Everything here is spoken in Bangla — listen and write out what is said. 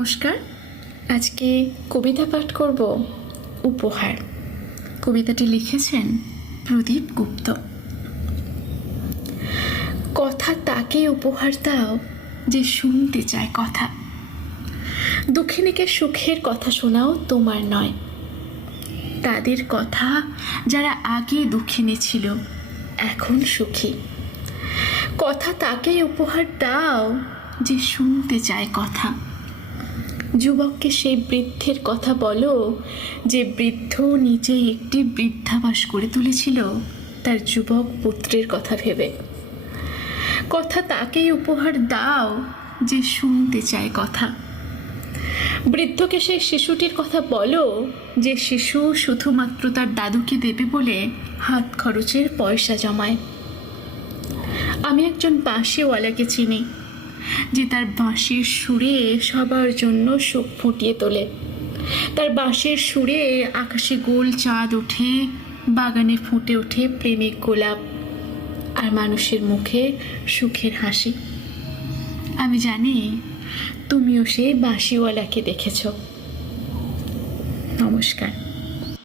নমস্কার। আজকে কবিতা পাঠ করব উপহার। কবিতাটি লিখেছেন প্রদীপ গুপ্ত। কথা তাকে উপহার দাও যে শুনতে চায় কথা। দুঃখিনীকে সুখের কথা শোনাও তোমার নয়, তাদের কথা যারা আগে দুঃখিনী ছিল এখন সুখী। কথা তাকে উপহার দাও যে শুনতে চায় কথা। যুবককে সেই বৃদ্ধের কথা বলো যে বৃদ্ধ নিজে একটি বৃদ্ধাবাস করে তুলেছিল তার যুবক পুত্রের কথা ভেবে। কথা তাকেই উপহার দাও যে শুনতে চায় কথা। বৃদ্ধকে সেই শিশুটির কথা বলো যে শিশু শুধুমাত্র তার দাদুকে দেবে বলে হাত খরচের পয়সা জমায়। আমি একজন বাঁশিওয়ালাকে চিনি যে তার বাঁশির সুরে সবার জন্য সুখ ফুটিয়ে তোলে। তার বাঁশির সুরে আকাশে গোল চাঁদ ওঠে, বাগানে ফুটে ওঠে প্রেমিক গোলাপ, আর মানুষের মুখে সুখের হাসি। আমি জানি তুমিও সেই বাঁশিওয়ালাকে দেখেছ। নমস্কার।